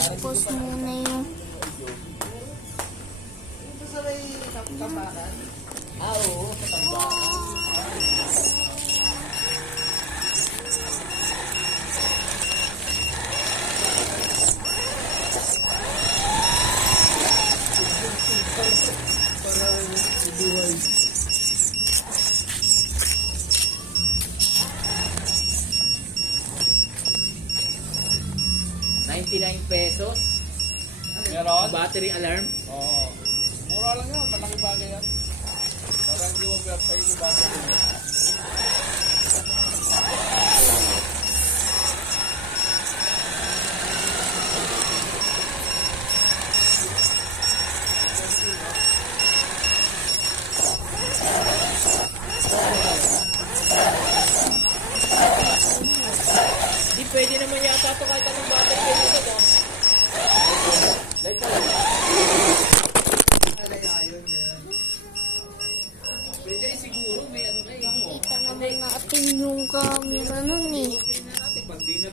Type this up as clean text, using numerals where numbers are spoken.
Tapos muna yung... Ito sa may tambakan? Oo, sa tambakan. Para ibuhay. 99 pesos. Meron? Battery alarm. Oo. Mura lang yan. Malaki bagay yan. Para hindi mo persa yung battery mo. Di pwede naman yata ito kahit anong battery kayo ito. Like Ayaw yan. pwede rin siguro may ano kayo. Nakita naman natin yung camera nun eh. Pag di na